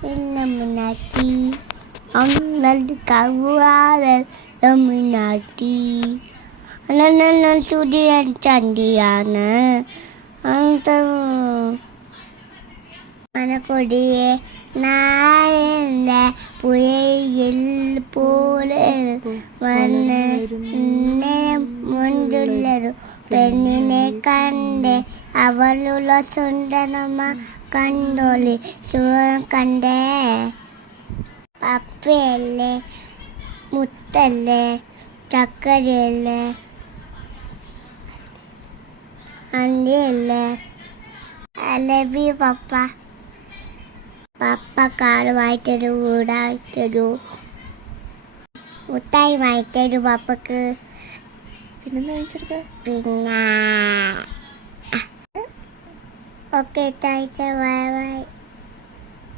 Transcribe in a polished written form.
Illuminati. Ang kawalan Illuminati. Ano sudian Chandiana. Ang മനക്കൊടിയെ നാളെ പുഴയിൽ പോലെ മുഞ്ചുള്ളൊരു പെണ്ണിനെ കണ്ട് അവളുള്ള സുന്ദരമ കണ്ടോളി സുഖം കണ്ടേ പപ്പയല്ലേ മുത്തല്ലേ ചക്കരയല്ലേ അണ്ടിയല്ലേ I love you, Papa. പപ്പ കാറ് വായിച്ചൊരു വീടായിട്ടൊരു മുട്ടായി വായിച്ചൊരു പപ്പക്ക് പിന്നെന്താ വായിച്ചെടുക്ക പിന്നെ ഓക്കെ താഴ്ച ബൈ ബൈ.